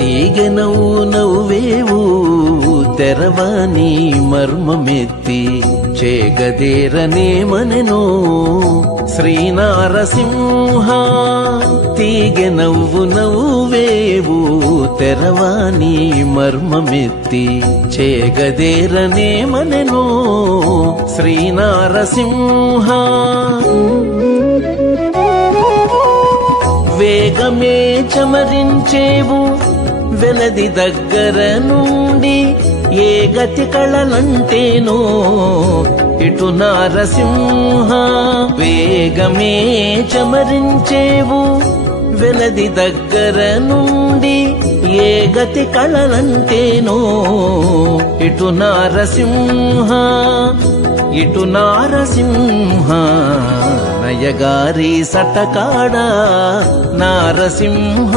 తీగెనవు నవ్వేవు తెరవాని మర్మమెత్తి. చేగదేరనేమనెను శ్రీనారసింహ తీగె నవ్వు నవ్వేవు తెరవాని మర్మమెత్తి. చేగదేరనేమనెను శ్రీనారసింహ. వేగమే చమరించేవు వెలది దగ్గర నుండి ఏ గతి కళలంటేనో ఇటు నారసింహ వేగమే చమరించేవు. వెలది దగ్గర నుండి ఏ గతి కళలంటేనో ఇటు నారసింహ ఇటు నారసింహ నయగారి సటకాడ నారసింహ.